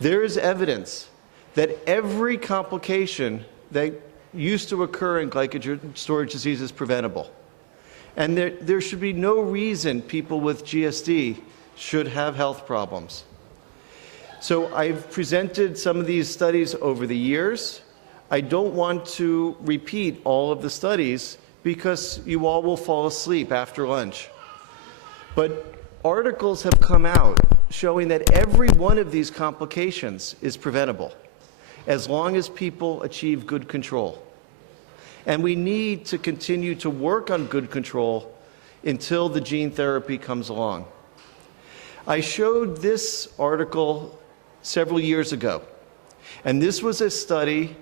There is evidence that every complication that used to occur in glycogen storage disease is preventable. And there should be no reason people with GSD should have health problems. So I've presented some of these studies over the years. I don't want to repeat all of the studies because you all will fall asleep after lunch. But articles have come out showing that every one of these complications is preventable as long as people achieve good control. And we need to continue to work on good control until the gene therapy comes along. I showed this article several years ago, and this was a study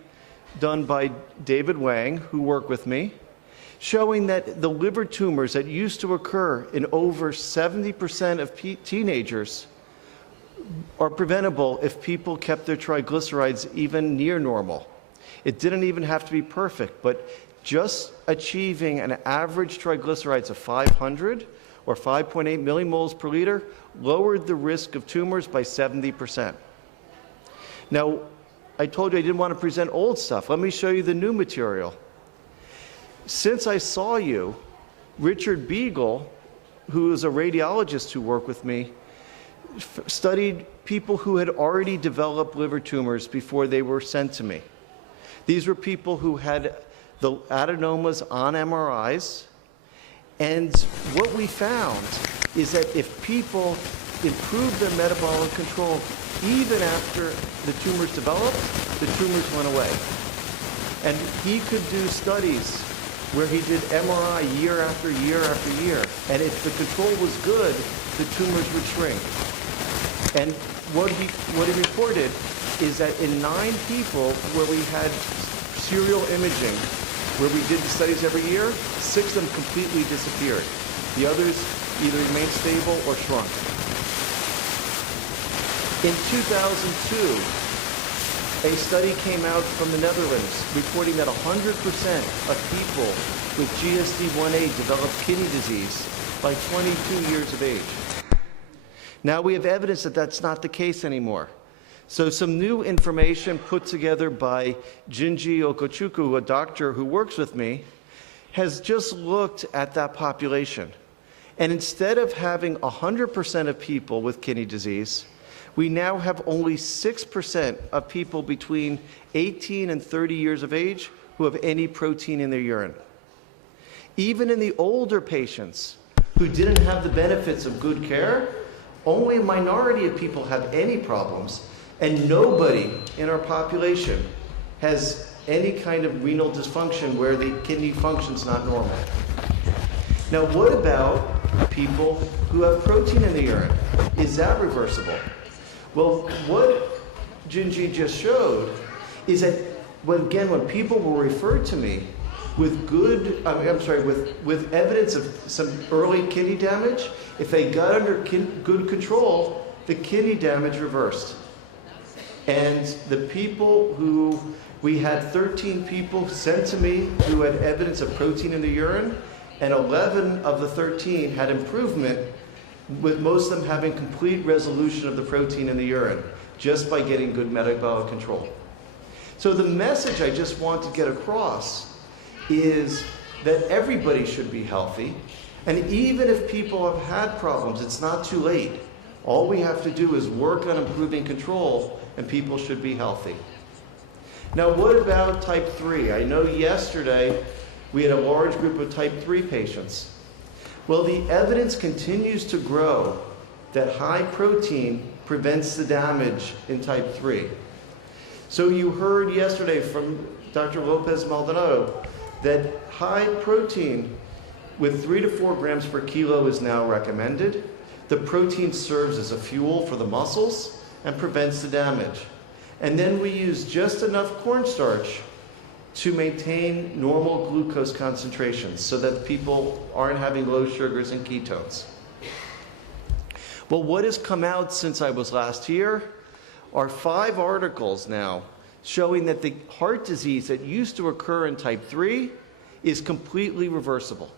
done by David Wang, who worked with me, showing that the liver tumors that used to occur in over 70% of teenagers are preventable if people kept their triglycerides even near normal. It didn't even have to be perfect, but just achieving an average triglycerides of 500 or 5.8 millimoles per liter lowered the risk of tumors by 70%. Now, I told you I didn't want to present old stuff. Let me show you the new material. Since I saw you, Richard Beagle, who is a radiologist who worked with me, studied people who had already developed liver tumors before they were sent to me. These were people who had the adenomas on MRIs, and what we found is that if people improved their metabolic control, even after the tumors developed, the tumors went away. And he could do studies where he did MRI year after year after year, and if the control was good, the tumors would shrink. And what he reported is that in 9 people where we had serial imaging, where we did the studies every year, 6 of them completely disappeared. The others either remained stable or shrunk. In 2002, a study came out from the Netherlands reporting that 100% of people with GSD1A developed kidney disease by 22 years of age. Now we have evidence that that's not the case anymore. So some new information put together by Jinji Okochukwu, a doctor who works with me, has just looked at that population. And instead of having 100% of people with kidney disease, we now have only 6% of people between 18 and 30 years of age who have any protein in their urine. Even in the older patients who didn't have the benefits of good care, only a minority of people have any problems, and nobody in our population has any kind of renal dysfunction where the kidney function's not normal. Now, what about people who have protein in the urine? Is that reversible? Well, what Jinji just showed is that when people were referred to me with with evidence of some early kidney damage, if they got under good control, the kidney damage reversed. And the people who, we had 13 people sent to me who had evidence of protein in the urine, and 11 of the 13 had improvement, with most of them having complete resolution of the protein in the urine, just by getting good metabolic control. So the message I just want to get across is that everybody should be healthy, and even if people have had problems, it's not too late. All we have to do is work on improving control, and people should be healthy. Now, what about type 3? I know yesterday we had a large group of type 3 patients. Well, the evidence continues to grow that high protein prevents the damage in type 3. So you heard yesterday from Dr. Lopez Maldonado that high protein with 3 to 4 grams per kilo is now recommended. The protein serves as a fuel for the muscles and prevents the damage. And then we use just enough cornstarch to maintain normal glucose concentrations so that people aren't having low sugars and ketones. Well, what has come out since I was last here are 5 articles now showing that the heart disease that used to occur in type 3 is completely reversible.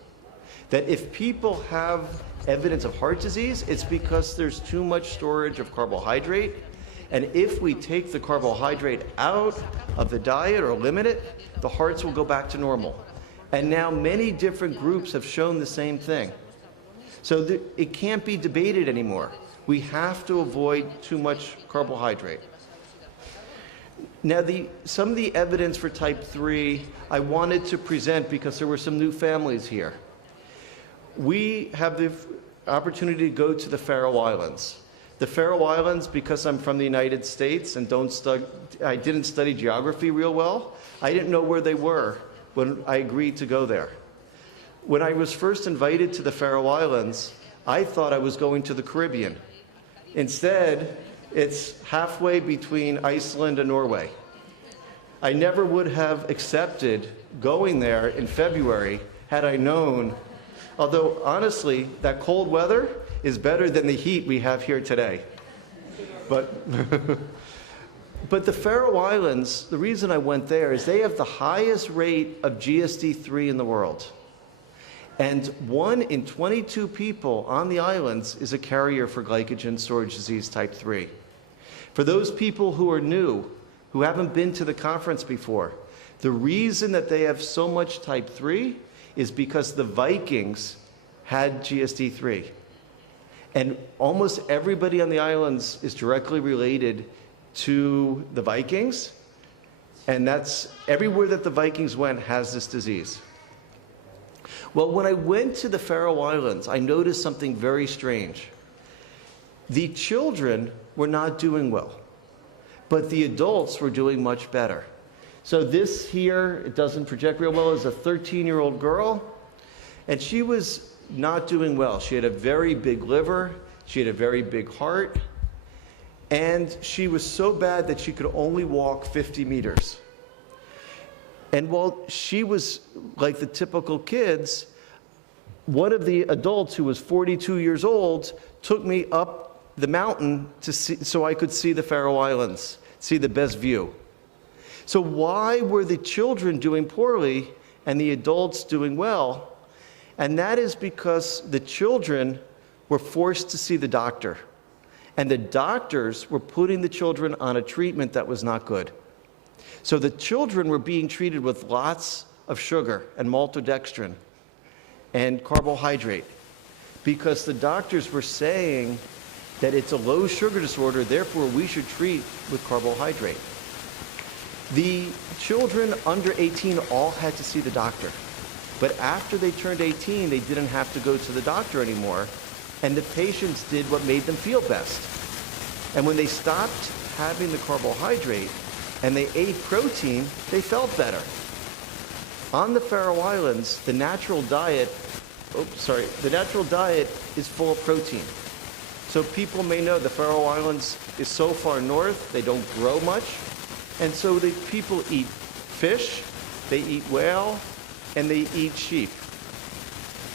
That if people have evidence of heart disease, it's because there's too much storage of carbohydrate, And if we take the carbohydrate out of the diet or limit it, the hearts will go back to normal. And now many different groups have shown the same thing. So it can't be debated anymore. We have to avoid too much carbohydrate. Now, some of the evidence for type 3 I wanted to present because there were some new families here. We have the opportunity to go to the Faroe Islands. The Faroe Islands, because I'm from the United States and I didn't study geography real well, I didn't know where they were when I agreed to go there. When I was first invited to the Faroe Islands, I thought I was going to the Caribbean. Instead, it's halfway between Iceland and Norway. I never would have accepted going there in February had I known, although honestly, that cold weather is better than the heat we have here today. But the Faroe Islands, the reason I went there is they have the highest rate of GSD3 in the world. And 1 in 22 people on the islands is a carrier for glycogen storage disease type 3. For those people who are new, who haven't been to the conference before, the reason that they have so much type 3 is because the Vikings had GSD3. And almost everybody on the islands is directly related to the Vikings, and that's everywhere that the Vikings went has this disease. Well, when I went to the Faroe Islands, I noticed something very strange. The children were not doing well, but the adults were doing much better. So this here, it doesn't project real well, is a 13-year-old girl, and she was not doing well. She had a very big liver, she had a very big heart, and she was so bad that she could only walk 50 meters. And while she was like the typical kids, one of the adults who was 42 years old took me up the mountain so I could see the Faroe Islands, see the best view. So why were the children doing poorly and the adults doing well? And that is because the children were forced to see the doctor. And the doctors were putting the children on a treatment that was not good. So the children were being treated with lots of sugar and maltodextrin and carbohydrate because the doctors were saying that it's a low sugar disorder, therefore we should treat with carbohydrate. The children under 18 all had to see the doctor. But after they turned 18, they didn't have to go to the doctor anymore, and the patients did what made them feel best. And when they stopped having the carbohydrate and they ate protein, they felt better. On the Faroe Islands, the natural diet is full of protein. So people may know the Faroe Islands is so far north, they don't grow much. And so the people eat fish, they eat whale, and they eat sheep.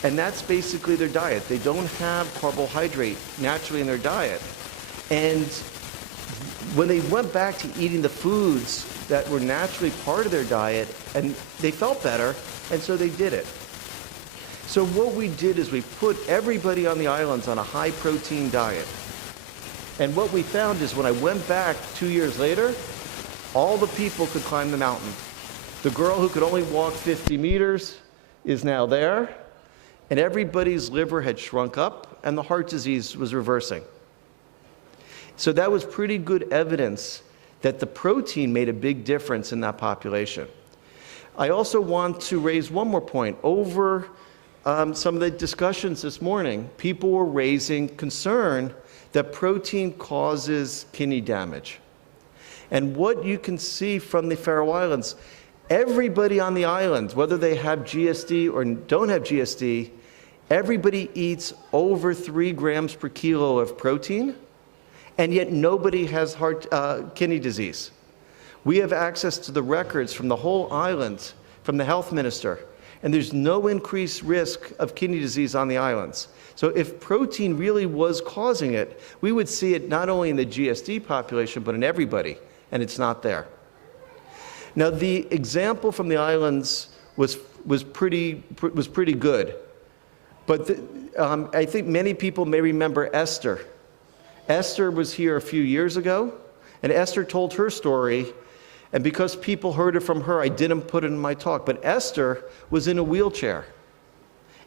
And that's basically their diet. They don't have carbohydrate naturally in their diet. And when they went back to eating the foods that were naturally part of their diet, and they felt better, and so they did it. So what we did is we put everybody on the islands on a high protein diet. And what we found is when I went back 2 years later, all the people could climb the mountain. The girl who could only walk 50 meters is now there, and everybody's liver had shrunk up, and the heart disease was reversing. So that was pretty good evidence that the protein made a big difference in that population. I also want to raise one more point. Over some of the discussions this morning, people were raising concern that protein causes kidney damage. And what you can see from the Faroe Islands, everybody on the island, whether they have GSD or don't have GSD, everybody eats over 3 grams per kilo of protein, and yet nobody has kidney disease. We have access to the records from the whole island, from the health minister, and there's no increased risk of kidney disease on the islands. So if protein really was causing it, we would see it not only in the GSD population, but in everybody, and it's not there. Now, the example from the islands was pretty good, but I think many people may remember Esther. Esther was here a few years ago. And Esther told her story, and because people heard it from her, I didn't put it in my talk. But Esther was in a wheelchair.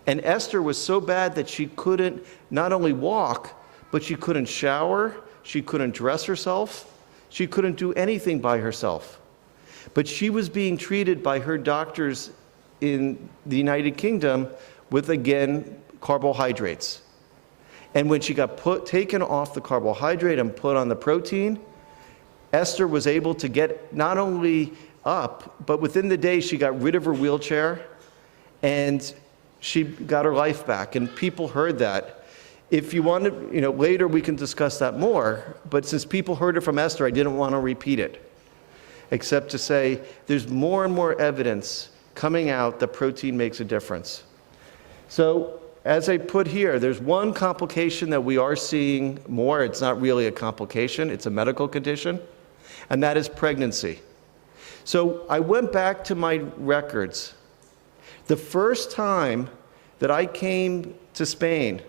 And Esther was so bad that she couldn't not only walk, but she couldn't shower, she couldn't dress herself, she couldn't do anything by herself. But she was being treated by her doctors in the United Kingdom with, again, carbohydrates. And when she got taken off the carbohydrate and put on the protein, Esther was able to get not only up, but within the day she got rid of her wheelchair and she got her life back. And people heard that. If you want to, later we can discuss that more, but since people heard it from Esther, I didn't want to repeat it, except to say there's more and more evidence coming out that protein makes a difference. So, as I put here, there's one complication that we are seeing more. It's not really a complication, it's a medical condition, and that is pregnancy. So I went back to my records. The first time that I came to Spain,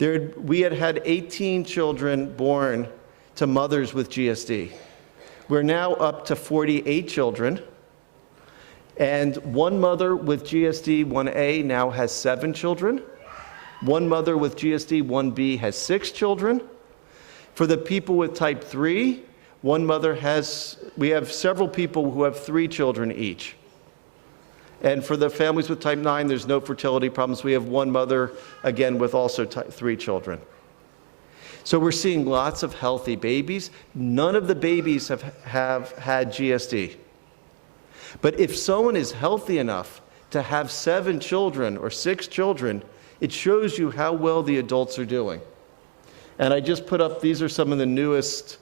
we had 18 children born to mothers with GSD. We're now up to 48 children, and one mother with GSD 1A now has 7 children. One mother with GSD 1B has 6 children. For the people with type 3, we have several people who have 3 children each. And for the families with type 9, there's no fertility problems. We have one mother, again, with also 3 children. So we're seeing lots of healthy babies. None of the babies have had GSD. But if someone is healthy enough to have 7 children or 6 children, it shows you how well the adults are doing. And I just put up, these are some of the newest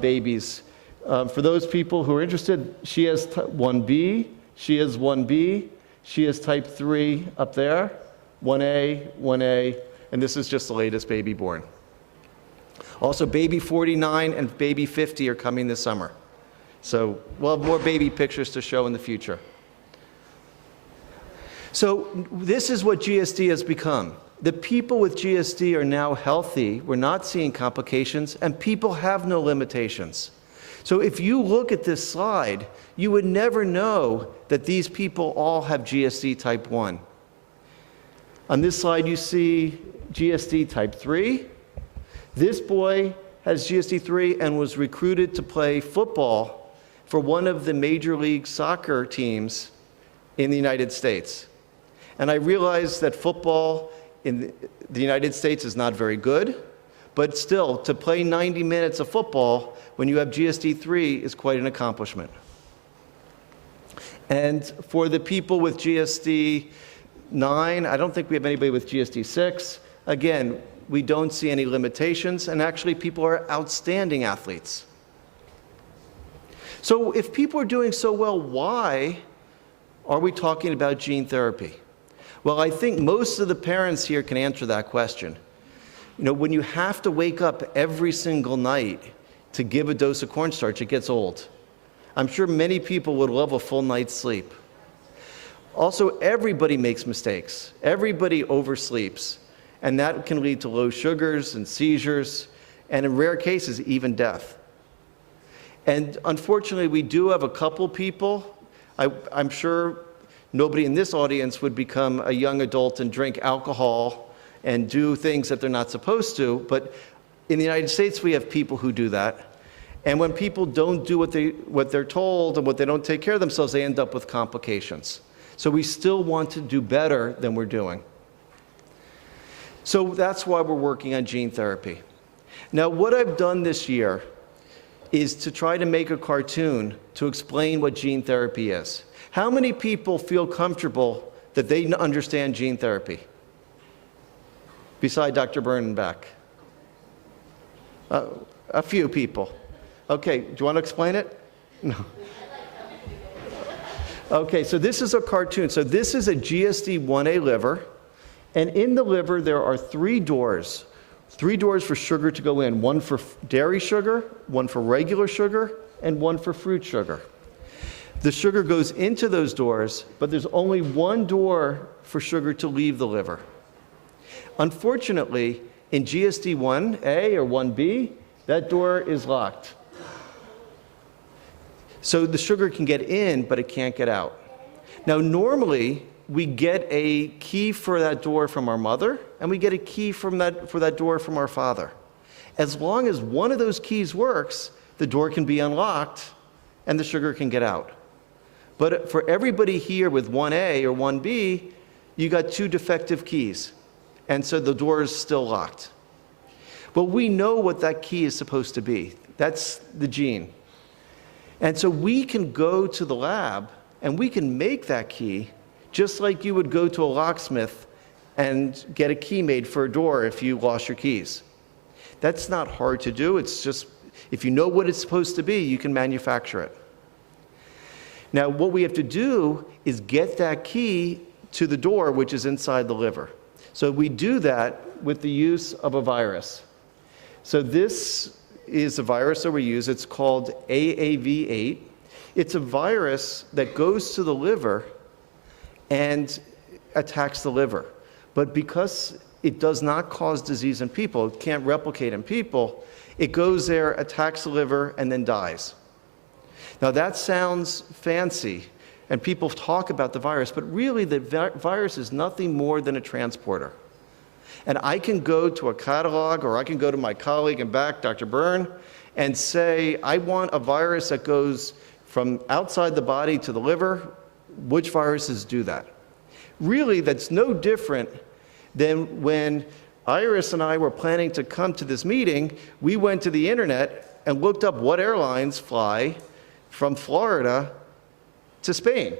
babies. For those people who are interested, she has 1B, she has 1B, she has type 3 up there, 1A, and this is just the latest baby born. Also, baby 49 and baby 50 are coming this summer. So we'll have more baby pictures to show in the future. So this is what GSD has become. The people with GSD are now healthy. We're not seeing complications, and people have no limitations. So if you look at this slide, you would never know that these people all have GSD type 1. On this slide, you see GSD type 3. This boy has GSD 3 and was recruited to play football for one of the major league soccer teams in the United States. And I realize that football in the United States is not very good, but still, to play 90 minutes of football when you have GSD 3 is quite an accomplishment. And for the people with GSD 9, I don't think we have anybody with GSD 6. Again, we don't see any limitations, and actually people are outstanding athletes. So if people are doing so well, why are we talking about gene therapy? Well, I think most of the parents here can answer that question. When you have to wake up every single night to give a dose of cornstarch, it gets old. I'm sure many people would love a full night's sleep. Also, everybody makes mistakes. Everybody oversleeps, and that can lead to low sugars and seizures, and in rare cases, even death. And unfortunately, we do have a couple people. I'm sure nobody in this audience would become a young adult and drink alcohol and do things that they're not supposed to, but in the United States, we have people who do that. And when people don't do what they're told and what they don't take care of themselves, they end up with complications. So we still want to do better than we're doing. So that's why we're working on gene therapy. Now, what I've done this year is to try to make a cartoon to explain what gene therapy is. How many people feel comfortable that they understand gene therapy? Beside Dr. Bernenbach? A few people. Okay, do you want to explain it? No. Okay, so this is a cartoon. So this is a GSD 1A liver, and in the liver there are 3 doors. 3 doors for sugar to go in, one for dairy sugar, one for regular sugar, and one for fruit sugar. The sugar goes into those doors, but there's only one door for sugar to leave the liver. Unfortunately, in GSD 1A or 1B, that door is locked. So the sugar can get in, but it can't get out. Now, normally, we get a key for that door from our mother, and we get a key for that door from our father. As long as one of those keys works, the door can be unlocked, and the sugar can get out. But for everybody here with 1A or 1B, you got 2 defective keys, and so the door is still locked. But we know what that key is supposed to be. That's the gene. And so we can go to the lab, and we can make that key just like you would go to a locksmith and get a key made for a door if you lost your keys. That's not hard to do. It's just, if you know what it's supposed to be, you can manufacture it. Now, what we have to do is get that key to the door, which is inside the liver. So we do that with the use of a virus. So this is a virus that we use. It's called AAV8. It's a virus that goes to the liver and attacks the liver. But because it does not cause disease in people, it can't replicate in people, it goes there, attacks the liver, and then dies. Now that sounds fancy, and people talk about the virus, but really the virus is nothing more than a transporter. And I can go to a catalog, or I can go to my colleague in back, Dr. Byrne, and say, I want a virus that goes from outside the body to the liver. Which viruses do that? Really, that's no different than when Iris and I were planning to come to this meeting. We went to the internet and looked up what airlines fly from Florida to Spain.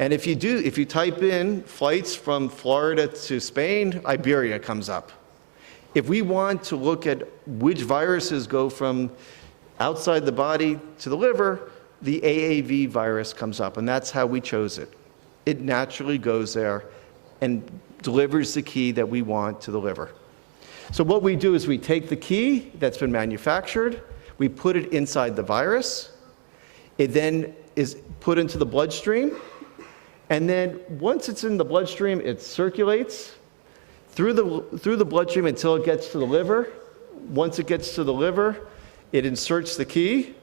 And if you type in flights from Florida to Spain, Iberia comes up. If we want to look at which viruses go from outside the body to the liver, the AAV virus comes up, and that's how we chose it. It naturally goes there and delivers the key that we want to the liver. So what we do is we take the key that's been manufactured, we put it inside the virus, it then is put into the bloodstream, and then once it's in the bloodstream, it circulates through the bloodstream until it gets to the liver. Once it gets to the liver, it inserts the key,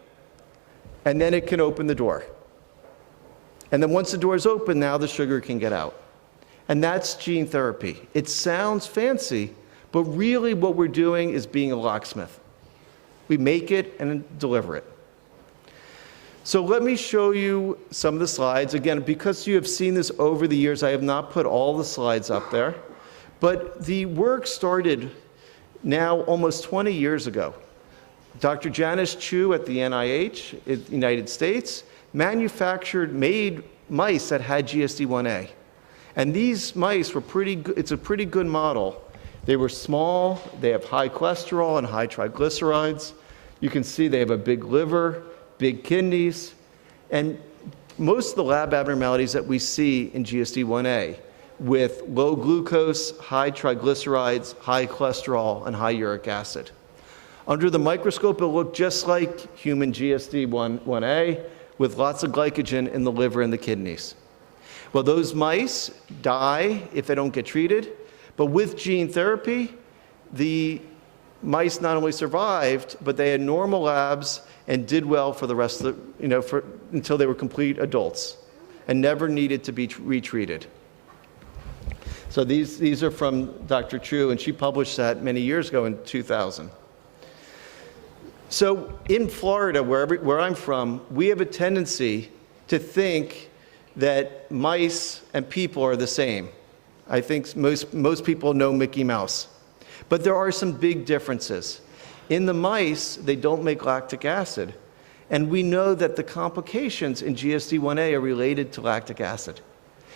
and then it can open the door. And then once the door is open, now the sugar can get out. And that's gene therapy. It sounds fancy, but really what we're doing is being a locksmith. We make it and deliver it. So let me show you some of the slides. Again, because you have seen this over the years, I have not put all the slides up there. But the work started now almost 20 years ago. Dr. Janice Chu at the NIH in the United States made mice that had GSD1A. And these mice were pretty good. It's a pretty good model. They were small, they have high cholesterol and high triglycerides. You can see they have a big liver, big kidneys, and most of the lab abnormalities that we see in GSD1A with low glucose, high triglycerides, high cholesterol, and high uric acid. Under the microscope, it looked just like human GSD1A with lots of glycogen in the liver and the kidneys. Well, those mice die if they don't get treated, but with gene therapy, the mice not only survived, but they had normal labs and did well for the rest of the, until they were complete adults and never needed to be retreated. So these are from Dr. Chu, and she published that many years ago in 2000. So in Florida, where I'm from, we have a tendency to think that mice and people are the same. I think most people know Mickey Mouse. But there are some big differences. In the mice, they don't make lactic acid. And we know that the complications in GSD1A are related to lactic acid.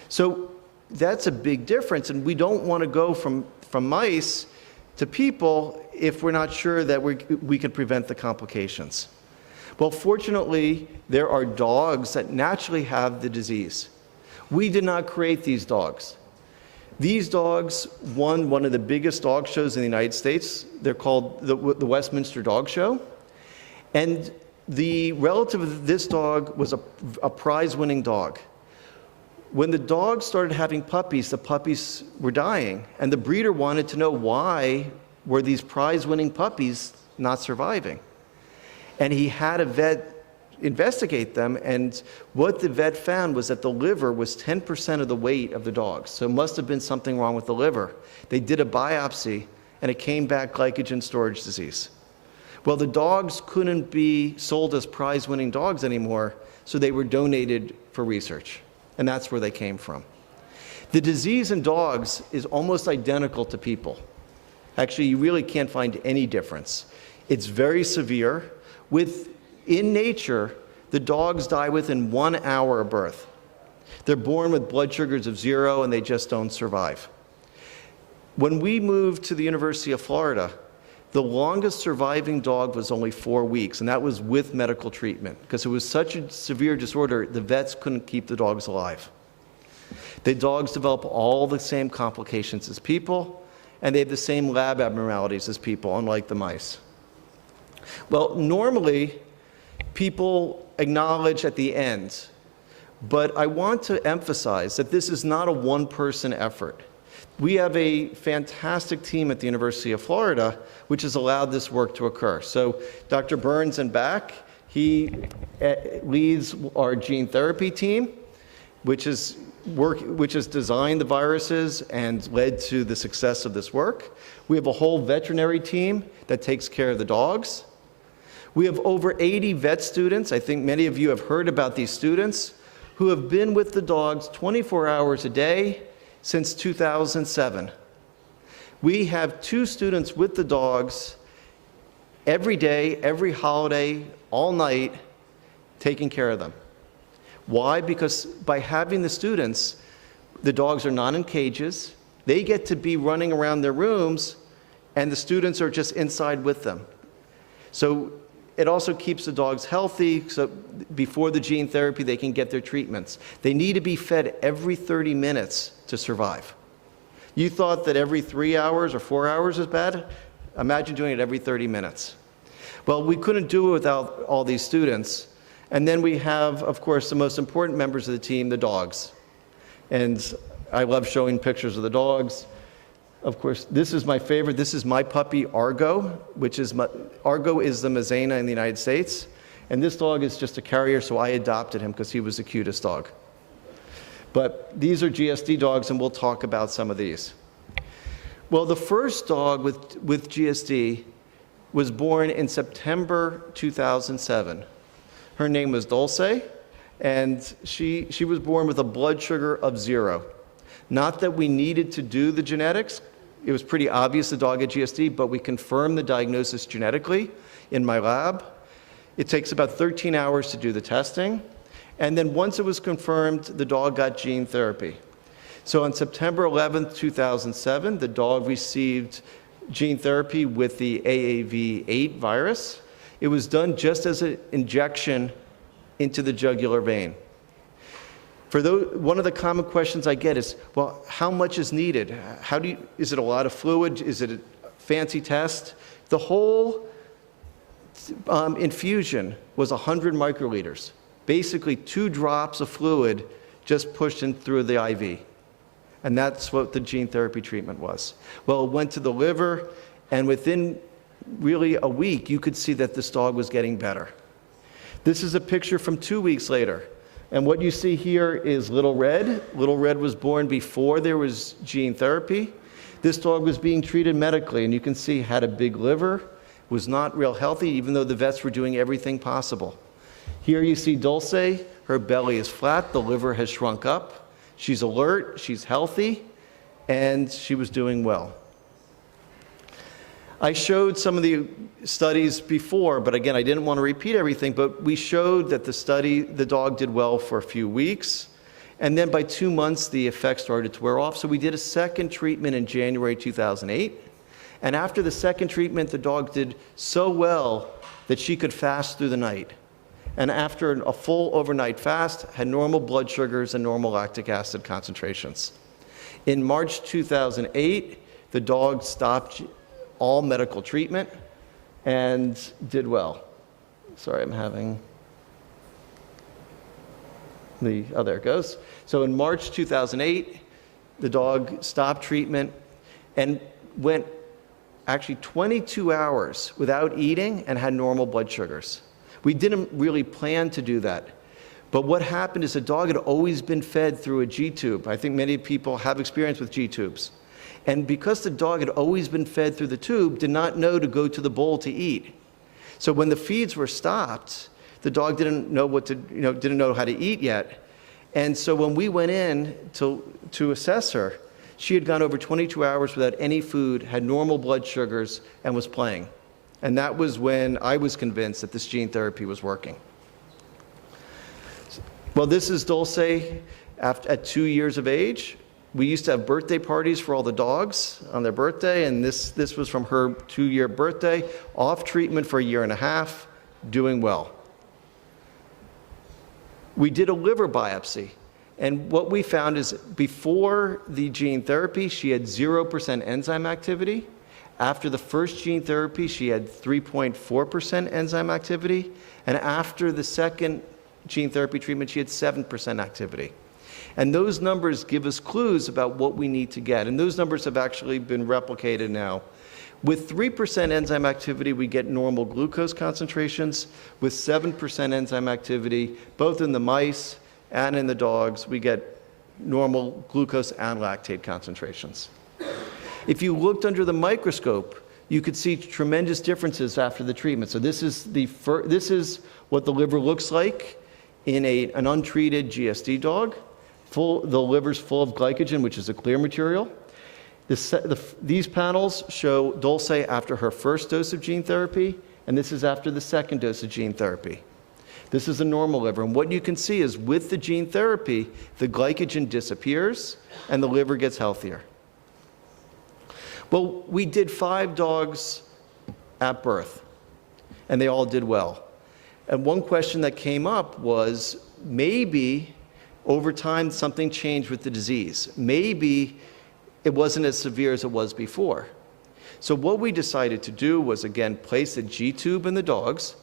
So that's a big difference, and we don't want to go from mice to people if we're not sure that we can prevent the complications. Well, fortunately, there are dogs that naturally have the disease. We did not create these dogs. These dogs won one of the biggest dog shows in the United States. They're called the Westminster Dog Show. And the relative of this dog was a prize-winning dog. When the dog started having puppies, the puppies were dying. And the breeder wanted to know why were these prize-winning puppies not surviving. And he had a vet investigate them, and what the vet found was that the liver was 10% of the weight of the dogs, so it must have been something wrong with the liver. They did a biopsy, and it came back glycogen storage disease. Well, the dogs couldn't be sold as prize-winning dogs anymore, so they were donated for research, and that's where they came from. The disease in dogs is almost identical to people. Actually, you really can't find any difference. It's very severe. In nature, the dogs die within 1 hour of birth. They're born with blood sugars of 0, and they just don't survive. When we moved to the University of Florida, the longest surviving dog was only 4 weeks, and that was with medical treatment, because it was such a severe disorder, the vets couldn't keep the dogs alive. The dogs develop all the same complications as people, and they have the same lab abnormalities as people, unlike the mice. Well, normally, people acknowledge at the end, but I want to emphasize that this is not a one-person effort. We have a fantastic team at the University of Florida which has allowed this work to occur. So Dr. Burns in back, he leads our gene therapy team, which has designed the viruses and led to the success of this work. We have a whole veterinary team that takes care of the dogs. We have over 80 vet students. I think many of you have heard about these students who have been with the dogs 24 hours a day since 2007. We have 2 students with the dogs every day, every holiday, all night, taking care of them. Why? Because by having the students, the dogs are not in cages. They get to be running around their rooms, and the students are just inside with them. So it also keeps the dogs healthy, so before the gene therapy, they can get their treatments. They need to be fed every 30 minutes to survive. You thought that every 3 hours or 4 hours is bad? Imagine doing it every 30 minutes. Well, we couldn't do it without all these students. And then we have, of course, the most important members of the team, the dogs. And I love showing pictures of the dogs. Of course, this is my favorite. This is my puppy, Argo, Argo is the Mazzena in the United States. And this dog is just a carrier, so I adopted him because he was the cutest dog. But these are GSD dogs, and we'll talk about some of these. Well, the first dog with GSD was born in September 2007. Her name was Dulce, and she was born with a blood sugar of 0. Not that we needed to do the genetics. It was pretty obvious the dog had GSD, but we confirmed the diagnosis genetically in my lab. It takes about 13 hours to do the testing. And then once it was confirmed, the dog got gene therapy. So on September 11th, 2007, the dog received gene therapy with the AAV8 virus. It was done just as an injection into the jugular vein. One of the common questions I get is, well, how much is needed? Is it a lot of fluid? Is it a fancy test? The whole infusion was 100 microliters, basically 2 drops of fluid just pushed in through the IV. And that's what the gene therapy treatment was. Well, it went to the liver, and within really a week, you could see that this dog was getting better. This is a picture from 2 weeks later. And what you see here is Little Red. Little Red was born before there was gene therapy. This dog was being treated medically, and you can see had a big liver, was not real healthy, even though the vets were doing everything possible. Here you see Dulce. Her belly is flat. The liver has shrunk up. She's alert. She's healthy. And she was doing well. I showed some of the studies before, but again, I didn't want to repeat everything, but we showed that the dog did well for a few weeks, and then by 2 months, the effects started to wear off, so we did a second treatment in January 2008, and after the second treatment, the dog did so well that she could fast through the night, and after a full overnight fast, had normal blood sugars and normal lactic acid concentrations. In March 2008, the dog stopped all medical treatment and did well. Sorry, I'm having there it goes. So in March 2008, the dog stopped treatment and went actually 22 hours without eating and had normal blood sugars. We didn't really plan to do that. But what happened is the dog had always been fed through a G-tube. I think many people have experience with G-tubes. And because the dog had always been fed through the tube, did not know to go to the bowl to eat. So when the feeds were stopped, the dog didn't know didn't know how to eat yet. And so when we went in to assess her, she had gone over 22 hours without any food, had normal blood sugars, and was playing. And that was when I was convinced that this gene therapy was working. Well, this is Dulce at 2 years of age. We used to have birthday parties for all the dogs on their birthday, and this was from her 2-year birthday, off treatment for 1.5 years, doing well. We did a liver biopsy, and what we found is before the gene therapy, she had 0% enzyme activity. After the first gene therapy, she had 3.4% enzyme activity, and after the second gene therapy treatment, she had 7% activity. And those numbers give us clues about what we need to get. And those numbers have actually been replicated now. With 3% enzyme activity, we get normal glucose concentrations. With 7% enzyme activity, both in the mice and in the dogs, we get normal glucose and lactate concentrations. If you looked under the microscope, you could see tremendous differences after the treatment. So this is what the liver looks like in an untreated GSD dog. The liver's full of glycogen, which is a clear material. These panels show Dulce after her first dose of gene therapy, and this is after the second dose of gene therapy. This is a normal liver, and what you can see is with the gene therapy, the glycogen disappears, and the liver gets healthier. Well, we did 5 dogs at birth, and they all did well. And one question that came up was, maybe over time something changed with the disease. Maybe it wasn't as severe as it was before. So what we decided to do was, again, place a G-tube in the dogs,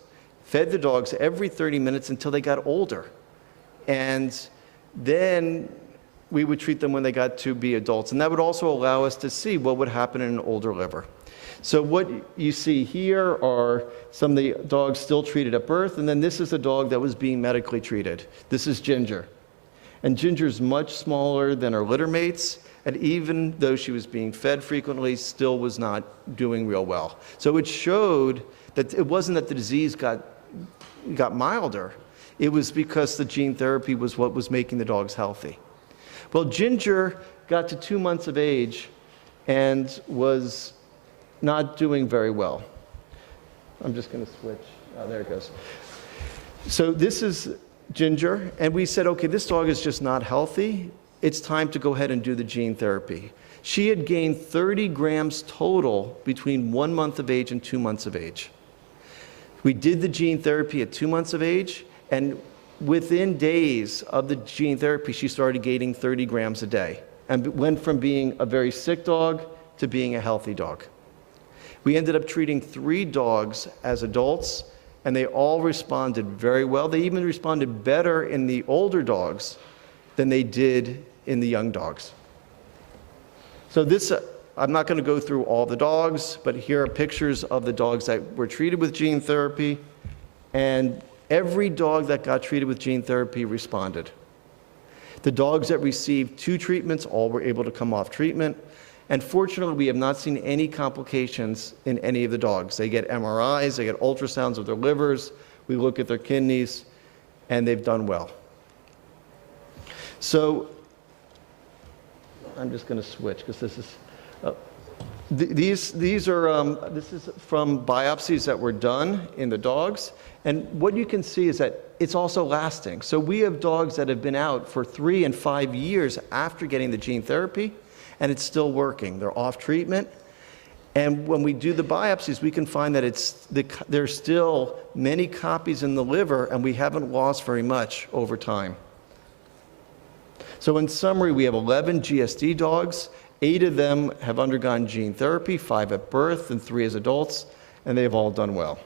fed the dogs every 30 minutes until they got older. And then we would treat them when they got to be adults. And that would also allow us to see what would happen in an older liver. So what you see here are some of the dogs still treated at birth, and then this is a dog that was being medically treated. This is Ginger. And Ginger's much smaller than her litter mates, and even though she was being fed frequently, still was not doing real well. So it showed that it wasn't that the disease got milder, it was because the gene therapy was what was making the dogs healthy. Well, Ginger got to 2 months of age and was not doing very well. I'm just going to switch. Oh, there it goes. So this is Ginger, and we said, okay, this dog is just not healthy. It's time to go ahead and do the gene therapy. She had gained 30 grams total between 1 month of age and 2 months of age. We did the gene therapy at 2 months of age, and within days of the gene therapy, she started gaining 30 grams a day and went from being a very sick dog to being a healthy dog. We ended up treating 3 dogs as adults, and they all responded very well. They even responded better in the older dogs than they did in the young dogs. So this, I'm not going to go through all the dogs, but here are pictures of the dogs that were treated with gene therapy, and every dog that got treated with gene therapy responded. The dogs that received 2 treatments all were able to come off treatment. And fortunately, we have not seen any complications in any of the dogs. They get MRIs, they get ultrasounds of their livers, we look at their kidneys, and they've done well. So I'm just going to switch because this is this is from biopsies that were done in the dogs, and what you can see is that it's also lasting. So we have dogs that have been out for 3 and 5 years after getting the gene therapy, and it's still working. They're off treatment, and when we do the biopsies, we can find that there's still many copies in the liver, and we haven't lost very much over time. So in summary, we have 11 GSD dogs. 8 of them have undergone gene therapy, 5 at birth and 3 as adults, and they've all done well.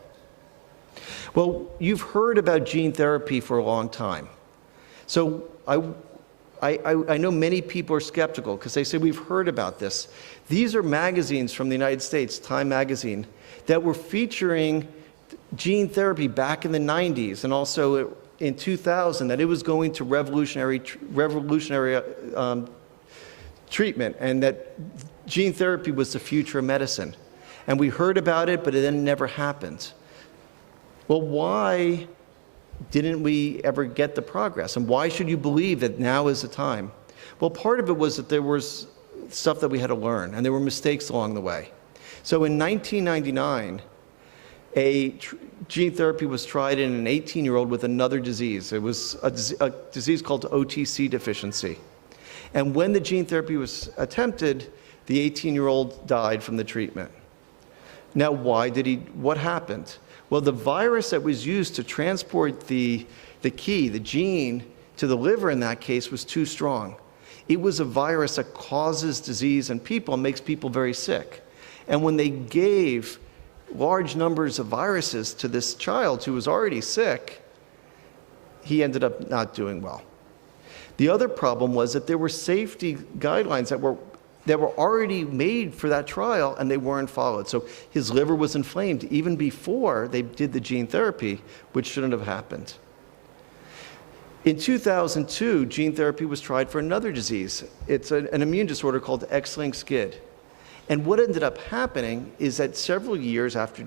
Well, you've heard about gene therapy for a long time. So I know many people are skeptical because they say, we've heard about this. These are magazines from the United States, Time magazine, that were featuring gene therapy back in the 90s and also in 2000 that it was going to revolutionary treatment, and that gene therapy was the future of medicine. And we heard about it, but it then never happened. Well, why didn't we ever get the progress? And why should you believe that now is the time? Well, part of it was that there was stuff that we had to learn, and there were mistakes along the way. So in 1999, gene therapy was tried in an 18-year-old with another disease. It was a disease called OTC deficiency. And when the gene therapy was attempted, the 18-year-old died from the treatment. Now, what happened? Well, the virus that was used to transport the gene, to the liver in that case was too strong. It was a virus that causes disease in people and makes people very sick. And when they gave large numbers of viruses to this child who was already sick, he ended up not doing well. The other problem was that there were safety guidelines that were already made for that trial, and they weren't followed. So his liver was inflamed even before they did the gene therapy, which shouldn't have happened. In 2002, gene therapy was tried for another disease. It's an immune disorder called X-linked SCID. And what ended up happening is that several years after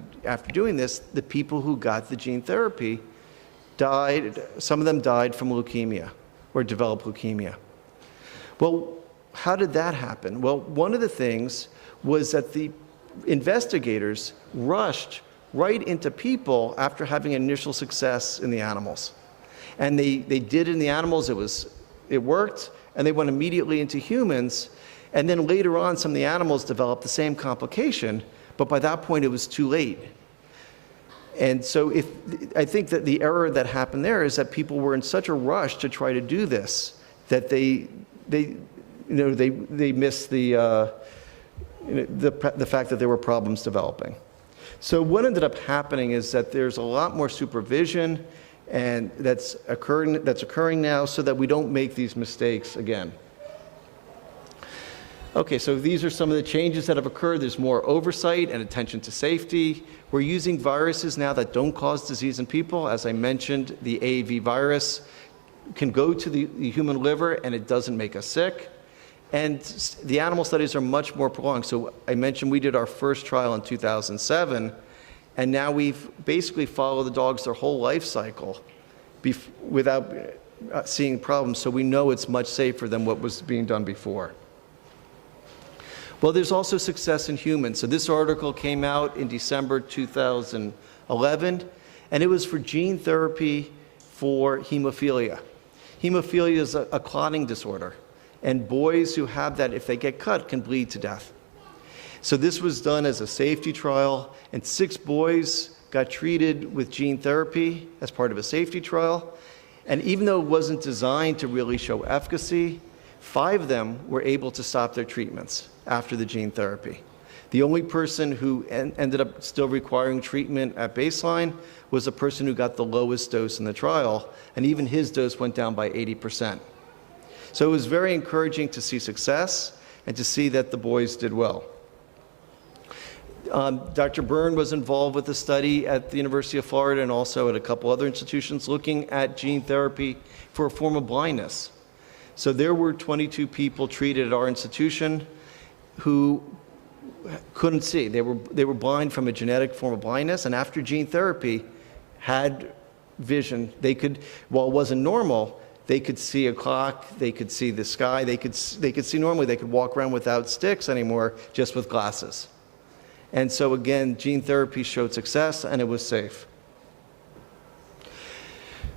doing this, the people who got the gene therapy died. Some of them died from leukemia or developed leukemia. Well, how did that happen? Well, one of the things was that the investigators rushed right into people after having initial success in the animals. And they did in the animals, it worked, and they went immediately into humans. And then later on, some of the animals developed the same complication, but by that point, it was too late. And so I think that the error that happened there is that people were in such a rush to try to do this that they missed the fact that there were problems developing. So what ended up happening is that there's a lot more supervision, and that's occurring now, so that we don't make these mistakes again. Okay, so these are some of the changes that have occurred. There's more oversight and attention to safety. We're using viruses now that don't cause disease in people. As I mentioned, the AAV virus can go to the human liver and it doesn't make us sick. And the animal studies are much more prolonged. So I mentioned we did our first trial in 2007, and now we've basically followed the dogs their whole life cycle without seeing problems. So we know it's much safer than what was being done before. Well, there's also success in humans. So this article came out in December 2011, and it was for gene therapy for hemophilia. Hemophilia is a clotting disorder, and boys who have that, if they get cut, can bleed to death. So this was done as a safety trial, and 6 boys got treated with gene therapy as part of a safety trial. And even though it wasn't designed to really show efficacy, 5 of them were able to stop their treatments after the gene therapy. The only person who ended up still requiring treatment at baseline was the person who got the lowest dose in the trial, and even his dose went down by 80%. So it was very encouraging to see success and to see that the boys did well. Dr. Byrne was involved with the study at the University of Florida and also at a couple other institutions looking at gene therapy for a form of blindness. So there were 22 people treated at our institution who couldn't see. They were blind from a genetic form of blindness, and after gene therapy had vision. They could, while it wasn't normal, they could see a clock, they could see the sky, they could see normally. They could walk around without sticks anymore, just with glasses. And so again, gene therapy showed success, and it was safe.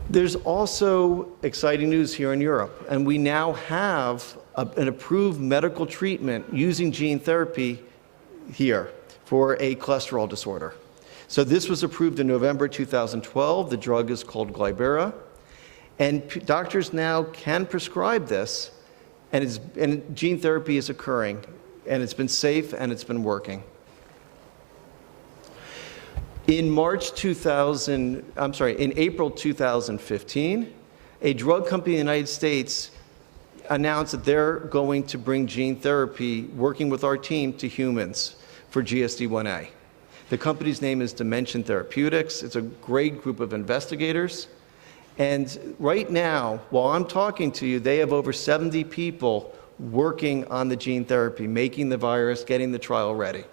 There's also exciting news here in Europe, and we now have an approved medical treatment using gene therapy here for a cholesterol disorder. So this was approved in November 2012. The drug is called Glybera, and doctors now can prescribe this, and gene therapy is occurring, and it's been safe and it's been working. In April 2015, a drug company in the United States announced that they're going to bring gene therapy, working with our team, to humans for GSD1A. The company's name is Dimension Therapeutics. It's a great group of investigators. And right now, while I'm talking to you, they have over 70 people working on the gene therapy, making the virus, getting the trial ready.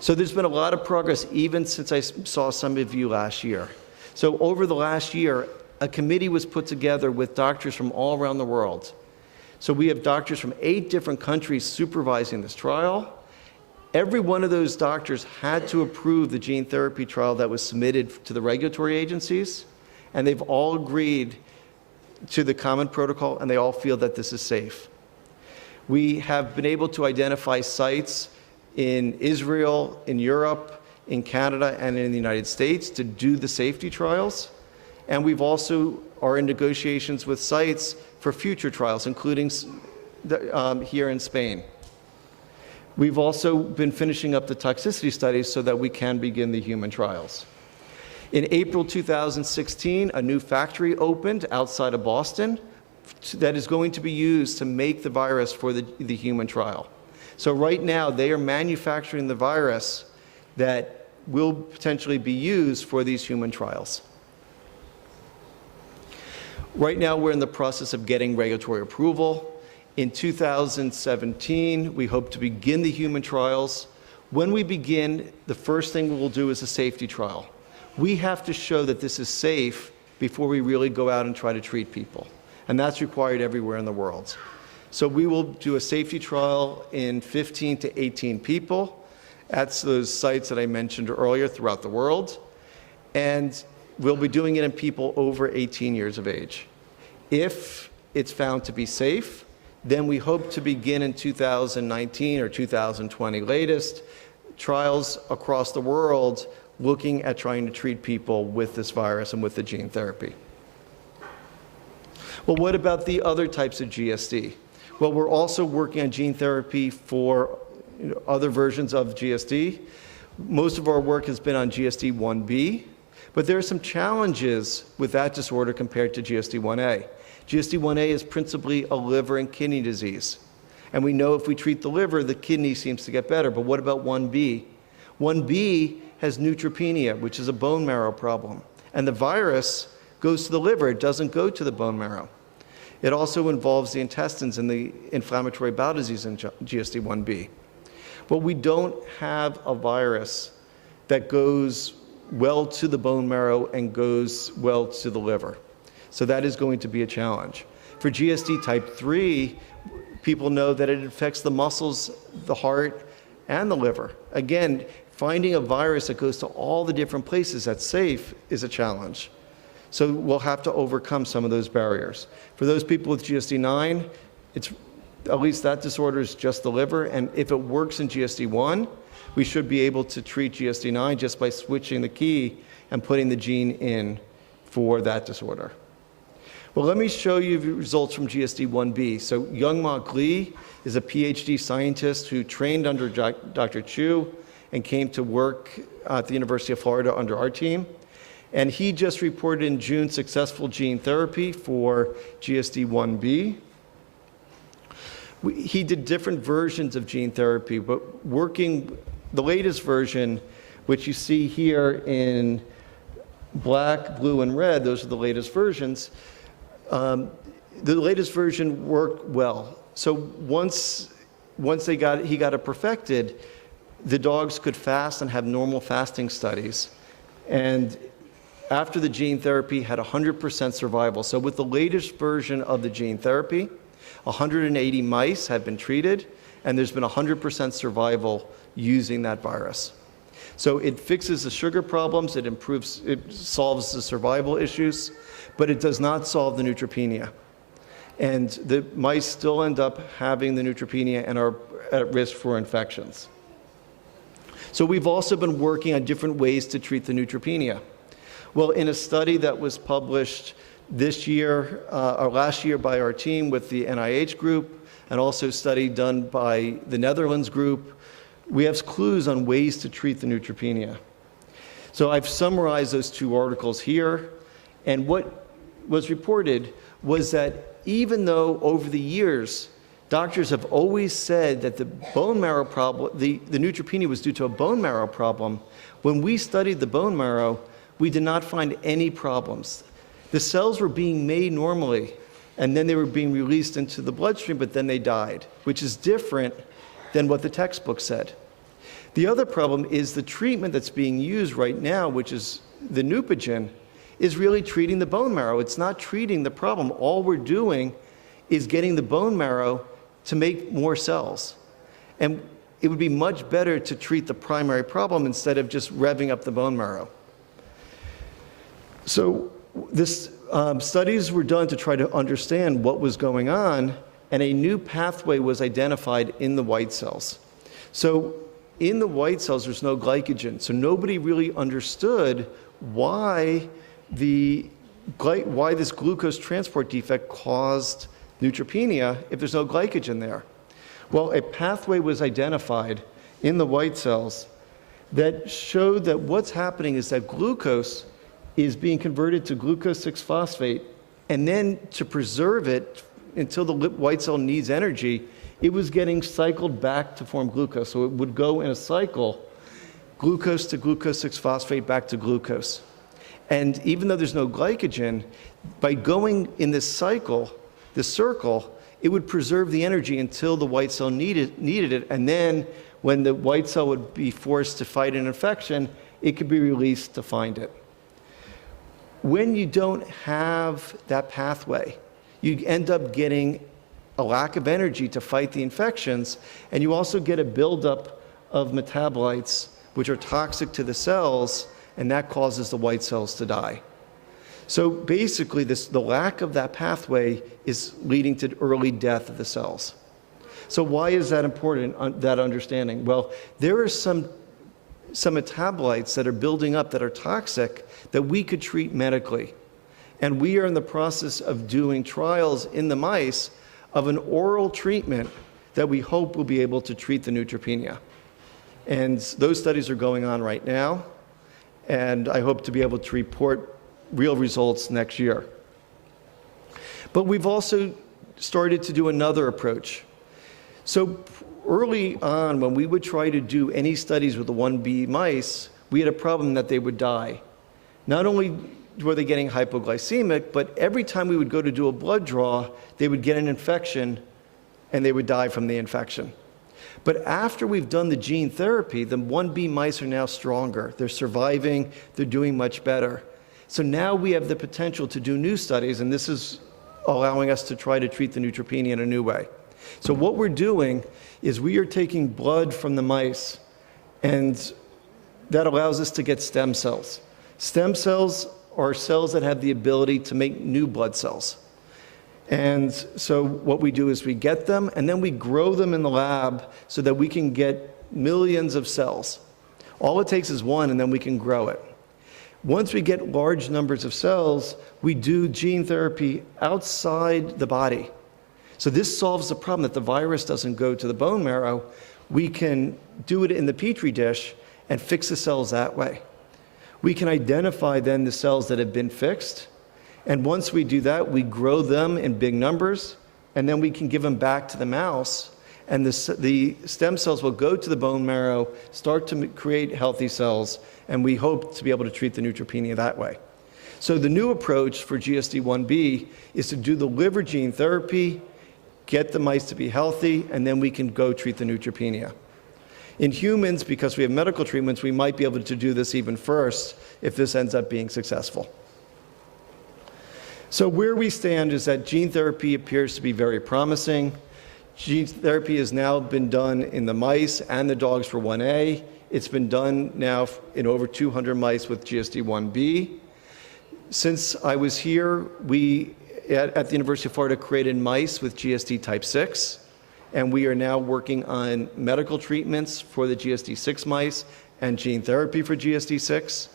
So there's been a lot of progress even since I saw some of you last year. So over the last year, a committee was put together with doctors from all around the world. So we have doctors from 8 different countries supervising this trial. Every one of those doctors had to approve the gene therapy trial that was submitted to the regulatory agencies, and they've all agreed to the common protocol, and they all feel that this is safe. We have been able to identify sites in Israel, in Europe, in Canada, and in the United States to do the safety trials. And we've also are in negotiations with sites for future trials, including here in Spain. We've also been finishing up the toxicity studies so that we can begin the human trials. In April 2016, a new factory opened outside of Boston that is going to be used to make the virus for the human trial. So right now, they are manufacturing the virus that will potentially be used for these human trials. Right now, we're in the process of getting regulatory approval. In 2017, we hope to begin the human trials. When we begin, the first thing we will do is a safety trial. We have to show that this is safe before we really go out and try to treat people. And that's required everywhere in the world. So we will do a safety trial in 15 to 18 people at those sites that I mentioned earlier throughout the world. And we'll be doing it in people over 18 years of age. If it's found to be safe, then we hope to begin in 2019 or 2020 latest trials across the world looking at trying to treat people with this virus and with the gene therapy. Well, what about the other types of GSD? Well, we're also working on gene therapy for other versions of GSD. Most of our work has been on GSD 1B, but there are some challenges with that disorder compared to GSD 1A. GSD 1A is principally a liver and kidney disease. And we know if we treat the liver, the kidney seems to get better. But what about 1B? 1B has neutropenia, which is a bone marrow problem. And the virus goes to the liver. It doesn't go to the bone marrow. It also involves the intestines and the inflammatory bowel disease in GSD 1B. But we don't have a virus that goes well to the bone marrow and goes well to the liver. So that is going to be a challenge. For GSD type 3, people know that it affects the muscles, the heart, and the liver. Again, finding a virus that goes to all the different places that's safe is a challenge. So we'll have to overcome some of those barriers. For those people with GSD 9, it's at least that disorder is just the liver, and if it works in GSD 1, we should be able to treat GSD 9 just by switching the key and putting the gene in for that disorder. Well, let me show you the results from GSD 1B. So Youngma Lee is a PhD scientist who trained under Dr. Chu and came to work at the University of Florida under our team. And he just reported in June successful gene therapy for GSD 1B. He did different versions of gene therapy, but working the latest version, which you see here in black, blue, and red, those are the latest versions. The latest version worked well. So once he got it perfected, the dogs could fast and have normal fasting studies. And after the gene therapy, had 100% survival. So with the latest version of the gene therapy, 180 mice have been treated, and there's been 100% survival using that virus. So it fixes the sugar problems, it solves the survival issues, but it does not solve the neutropenia. And the mice still end up having the neutropenia and are at risk for infections. So we've also been working on different ways to treat the neutropenia. Well, in a study that was published this year, or last year by our team with the NIH group, and also a study done by the Netherlands group, we have clues on ways to treat the neutropenia. So I've summarized those two articles here, and what was reported was that even though over the years doctors have always said that the bone marrow problem, the neutropenia was due to a bone marrow problem. When we studied the bone marrow, we did not find any problems. The cells were being made normally, and then they were being released into the bloodstream, but then they died, which is different than what the textbook said. The other problem is the treatment that's being used right now, which is the Neupogen, is really treating the bone marrow. It's not treating the problem. All we're doing is getting the bone marrow to make more cells. And it would be much better to treat the primary problem instead of just revving up the bone marrow. So studies were done to try to understand what was going on, and a new pathway was identified in the white cells. So in the white cells, there's no glycogen. So nobody really understood why this glucose transport defect caused neutropenia if there's no glycogen there. Well, a pathway was identified in the white cells that showed that what's happening is that glucose is being converted to glucose 6-phosphate, and then to preserve it until the white cell needs energy, it was getting cycled back to form glucose. So it would go in a cycle, glucose to glucose 6-phosphate back to glucose. And even though there's no glycogen, by going in this cycle, this circle, it would preserve the energy until the white cell needed it, and then when the white cell would be forced to fight an infection, it could be released to find it. When you don't have that pathway, you end up getting a lack of energy to fight the infections, and you also get a buildup of metabolites which are toxic to the cells, and that causes the white cells to die. So basically, the lack of that pathway is leading to early death of the cells. So why is that important, that understanding? Well, there are some metabolites that are building up that are toxic that we could treat medically. And we are in the process of doing trials in the mice of an oral treatment that we hope will be able to treat the neutropenia. And those studies are going on right now, and I hope to be able to report real results next year. But we've also started to do another approach. So early on, when we would try to do any studies with the 1B mice, we had a problem that they would die. Not only were they getting hypoglycemic, but every time we would go to do a blood draw, they would get an infection and they would die from the infection. But after we've done the gene therapy, the 1B mice are now stronger. They're surviving, they're doing much better. So now we have the potential to do new studies, and this is allowing us to try to treat the neutropenia in a new way. So what we're doing is we are taking blood from the mice, and that allows us to get stem cells. Stem cells are cells that have the ability to make new blood cells. And so what we do is we get them, and then we grow them in the lab so that we can get millions of cells. All it takes is one, and then we can grow it. Once we get large numbers of cells, we do gene therapy outside the body. So this solves the problem that the virus doesn't go to the bone marrow. We can do it in the Petri dish and fix the cells that way. We can identify then the cells that have been fixed, and once we do that, we grow them in big numbers, and then we can give them back to the mouse, and the stem cells will go to the bone marrow, start to create healthy cells, and we hope to be able to treat the neutropenia that way. So the new approach for GSD1B is to do the liver gene therapy, get the mice to be healthy, and then we can go treat the neutropenia. In humans, because we have medical treatments, we might be able to do this even first if this ends up being successful. So where we stand is that gene therapy appears to be very promising. Gene therapy has now been done in the mice and the dogs for 1A. It's been done now in over 200 mice with GSD1B. Since I was here, we at the University of Florida created mice with GSD type 6, and we are now working on medical treatments for the GSD6 mice and gene therapy for GSD6.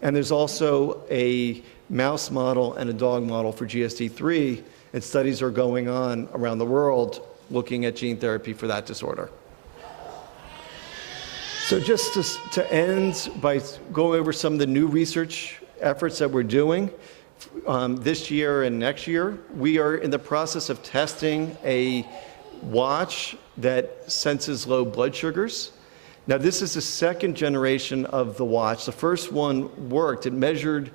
And there's also a mouse model and a dog model for GSD3, and studies are going on around the world looking at gene therapy for that disorder. So just to end by going over some of the new research efforts that we're doing this year and next year, we are in the process of testing a watch that senses low blood sugars. Now, this is the second generation of the watch. The first one worked. It measured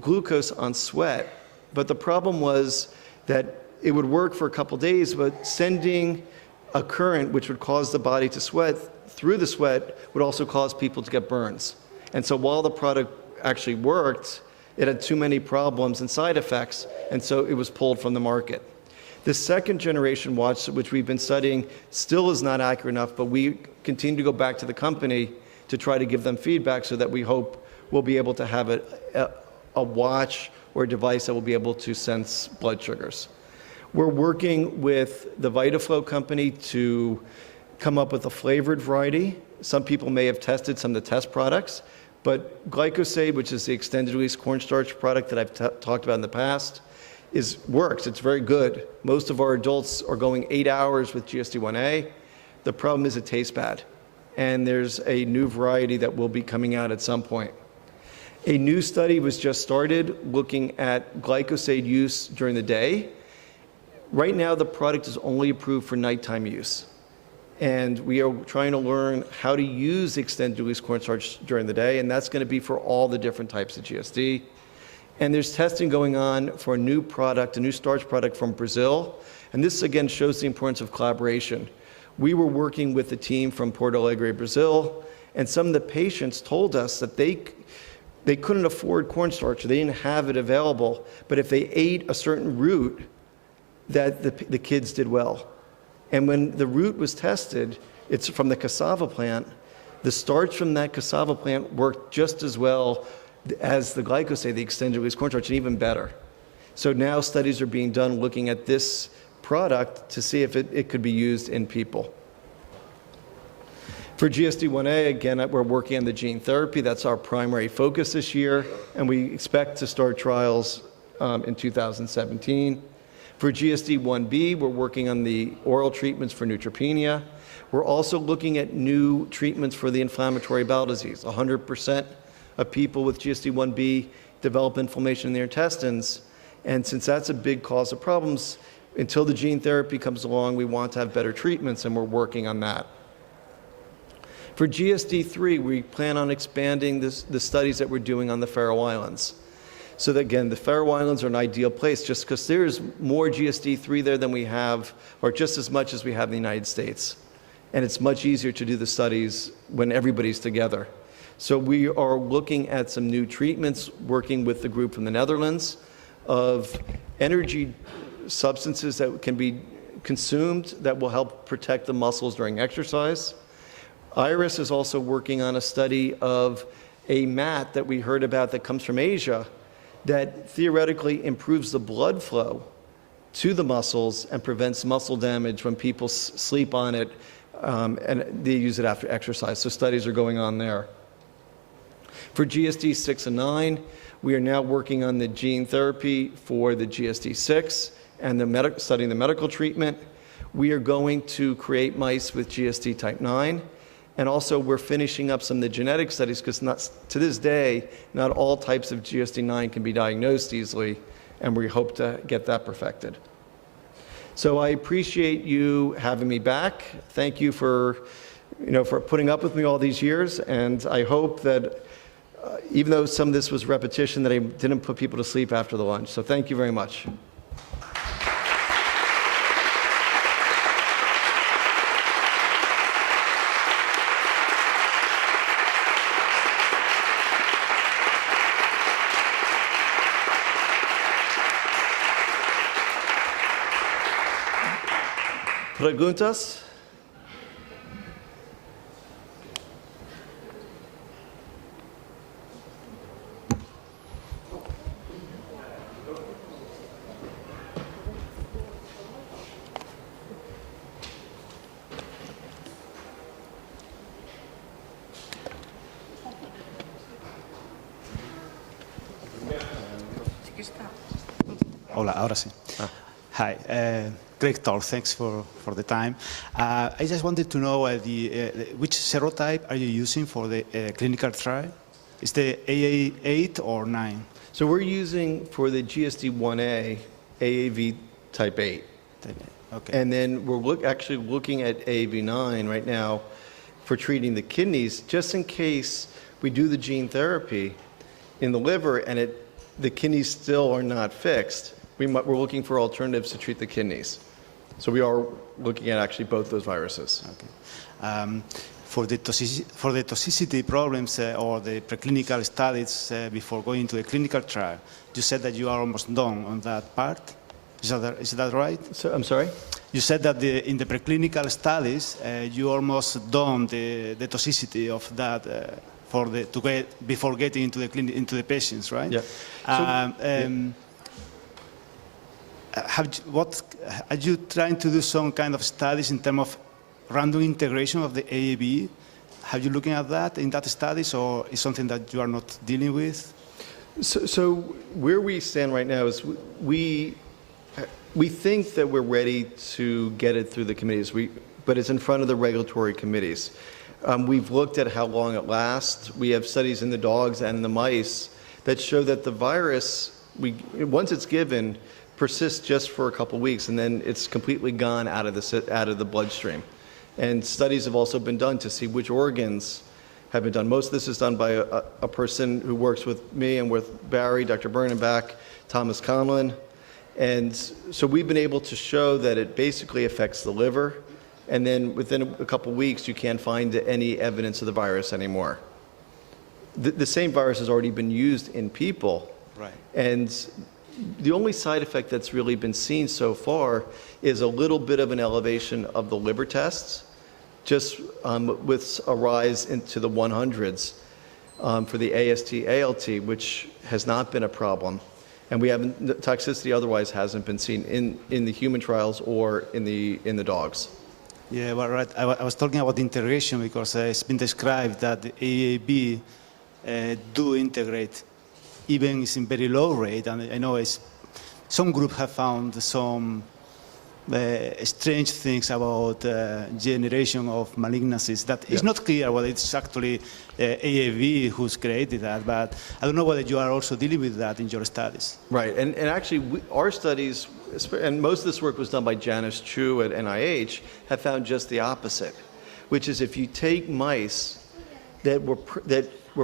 glucose on sweat, but the problem was that it would work for a couple days, but sending a current which would cause the body to sweat through the sweat would also cause people to get burns. And so while the product actually worked, it had too many problems and side effects, and so it was pulled from the market. The second generation watch, which we've been studying, still is not accurate enough, but we continue to go back to the company to try to give them feedback so that we hope we'll be able to have a watch or a device that will be able to sense blood sugars. We're working with the VitaFlow company to come up with a flavored variety. Some people may have tested some of the test products, but glycosade, which is the extended release cornstarch product that I've talked about in the past, works. It's very good. Most of our adults are going 8 hours with GSD1A. The problem is it tastes bad. And there's a new variety that will be coming out at some point. A new study was just started looking at glycosade use during the day. Right now, the product is only approved for nighttime use. And we are trying to learn how to use extended release cornstarch during the day, and that's going to be for all the different types of GSD. And there's testing going on for a new product, a new starch product from Brazil. And this, again, shows the importance of collaboration. We were working with the team from Porto Alegre, Brazil, and some of the patients told us that they couldn't afford cornstarch, they didn't have it available, but if they ate a certain root, that the kids did well. And when the root was tested, it's from the cassava plant, the starch from that cassava plant worked just as well as the glycosate, the extended release cornstarch, and even better. So now studies are being done looking at this product to see if it could be used in people. For GSD1A, again, we're working on the gene therapy. That's our primary focus this year, and we expect to start trials in 2017. For GSD1B, we're working on the oral treatments for neutropenia. We're also looking at new treatments for the inflammatory bowel disease. 100% of people with GSD1B develop inflammation in their intestines, and since that's a big cause of problems, until the gene therapy comes along, we want to have better treatments, and we're working on that. For GSD3, we plan on expanding the studies that we're doing on the Faroe Islands. So that, again, the Faroe Islands are an ideal place just because there's more GSD3 there than we have, or just as much as we have in the United States. And it's much easier to do the studies when everybody's together. So we are looking at some new treatments, working with the group from the Netherlands, of energy substances that can be consumed that will help protect the muscles during exercise. Iris is also working on a study of a mat that we heard about that comes from Asia that theoretically improves the blood flow to the muscles and prevents muscle damage when people sleep on it and they use it after exercise. So studies are going on there. For GSD6 and 9, we are now working on the gene therapy for the GSD6 and studying the medical treatment. We are going to create mice with GSD type 9. And also, we're finishing up some of the genetic studies because to this day, not all types of GSD9 can be diagnosed easily, and we hope to get that perfected. So I appreciate you having me back. Thank you for putting up with me all these years, and I hope that even though some of this was repetition, that I didn't put people to sleep after the lunch. So thank you very much. Preguntas? Hola, ahora sí. Hi. Great talk. Thanks for the time. I just wanted to know which serotype are you using for the clinical trial? Is the AA8 or 9? So we're using for the GSD1A, AAV type 8. Type 8. Okay. And then we're actually looking at AAV9 right now for treating the kidneys, just in case we do the gene therapy in the liver and the kidneys still are not fixed. We're looking for alternatives to treat the kidneys. So we are looking at actually both those viruses. Okay. For the toxicity problems or the preclinical studies before going to the clinical trial, you said that you are almost done on that part. Is that right? So, I'm sorry? You said that in the preclinical studies, you almost done the toxicity of that before getting into the patients, right? Yeah. Are you trying to do some kind of studies in terms of random integration of the AAV? Have you looking at that in that studies, or is something that you are not dealing with? So where we stand right now is we think that we're ready to get it through the committees, but it's in front of the regulatory committees. We've looked at how long it lasts. We have studies in the dogs and the mice that show that the virus, once it's given, persists just for a couple weeks, and then it's completely gone out of the bloodstream. And studies have also been done to see which organs have been done. Most of this is done by a person who works with me and with Barry, Dr. Bernenbach, Thomas Conlon. And so we've been able to show that it basically affects the liver, and then within a couple weeks you can't find any evidence of the virus anymore. The same virus has already been used in people. Right. And the only side effect that's really been seen so far is a little bit of an elevation of the liver tests, just with a rise into the 100s for the AST, ALT, which has not been a problem. And toxicity otherwise hasn't been seen in the human trials or in the dogs. Yeah, well, right. I was talking about integration because it's been described that the AAV do integrate, even it's in very low rate. And I know some groups have found some strange things about generation of malignancies that it's not clear whether it's actually AAV who's created that, but I don't know whether you are also dealing with that in your studies. Right, and actually our studies, and most of this work was done by Janice Chu at NIH, have found just the opposite, which is if you take mice that were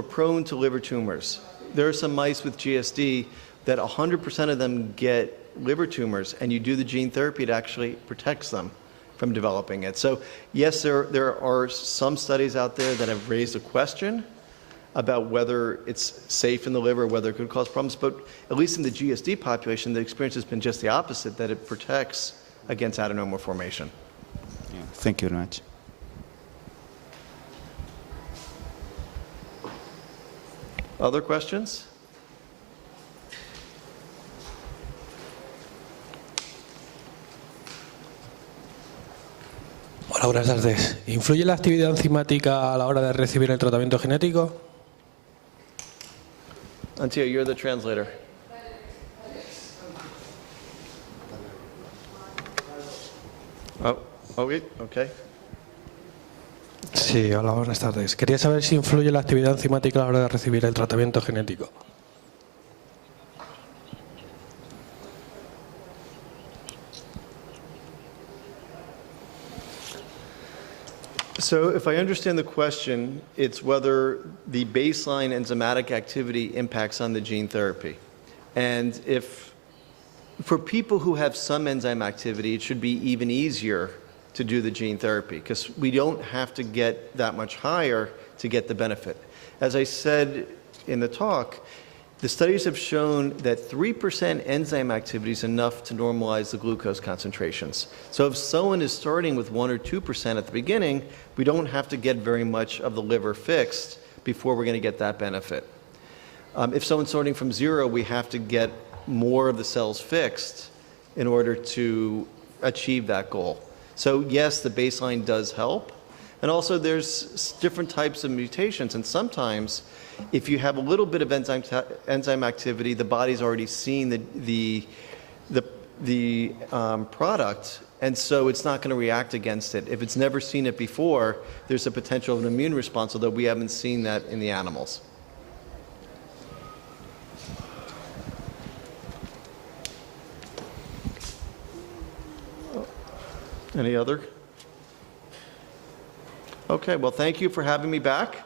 prone to liver tumors, there are some mice with GSD that 100% of them get liver tumors, and you do the gene therapy, it actually protects them from developing it. So yes, there are some studies out there that have raised a question about whether it's safe in the liver, whether it could cause problems, but at least in the GSD population, the experience has been just the opposite, that it protects against adenoma formation. Yeah. Thank you very much. Other questions? Hola, buenas tardes. ¿Influye la actividad enzimática a la hora de recibir el tratamiento genético? Antio, you're the translator. Okay. Sí, hola, buenas tardes. Quería saber si influye la actividad enzimática a la hora de recibir el tratamiento genético. So if I understand the question, it's whether the baseline enzymatic activity impacts on the gene therapy. And if for people who have some enzyme activity, it should be even easier to do the gene therapy because we don't have to get that much higher to get the benefit. As I said in the talk, the studies have shown that 3% enzyme activity is enough to normalize the glucose concentrations. So if someone is starting with 1 or 2% at the beginning, we don't have to get very much of the liver fixed before we're going to get that benefit. If someone's starting from 0, we have to get more of the cells fixed in order to achieve that goal. So yes, the baseline does help. And also there's different types of mutations, and sometimes if you have a little bit of enzyme activity, the body's already seen the product, and so it's not going to react against it. If it's never seen it before, there's a potential of an immune response, although we haven't seen that in the animals. Any other? Okay, well, thank you for having me back.